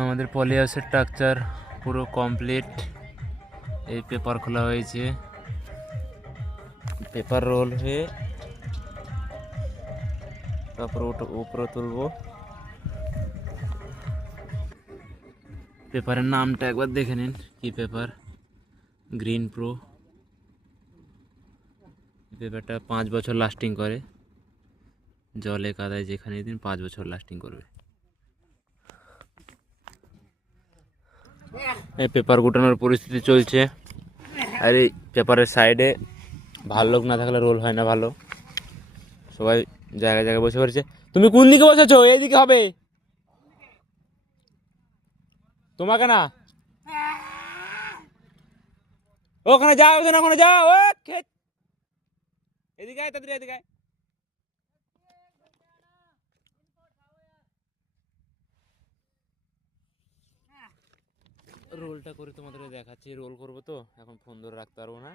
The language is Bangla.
আমাদের পলি হাউসের স্ট্রাকচার পুরো কমপ্লিট। এই পেপার খোলা হয়েছে, পেপার রোল হয়ে তারপর ওটা উপরে তুলবো। পেপারের নামটা একবার দেখে নিন, কি পেপার, গ্রিন প্রো। পেপারটা 5 বছর লাস্টিং করে, জলে কাদায় যেখানে দিন 5 বছর লাস্টিং করবে। এই পেপার গুটানোর পরিস্থিতি চলছে। আর এই পেপারের সাইডে ভাল্লোক না থাকলে রোল হয় না ভালো। সবাই জায়গায় জায়গায় বসে পড়েছে। তুমি কোন দিকে বসেছো? এইদিকে হবে তোমাকে না, ওখানে যাও, ওখানে যাও, এদিকে আয়, তাড়াতাড়ি এদিকে আয়। রোলটা করে তোমাদের দেখাচ্ছি। রোল করবো তো এখন ফোন ধরে রাখতে পারবো না।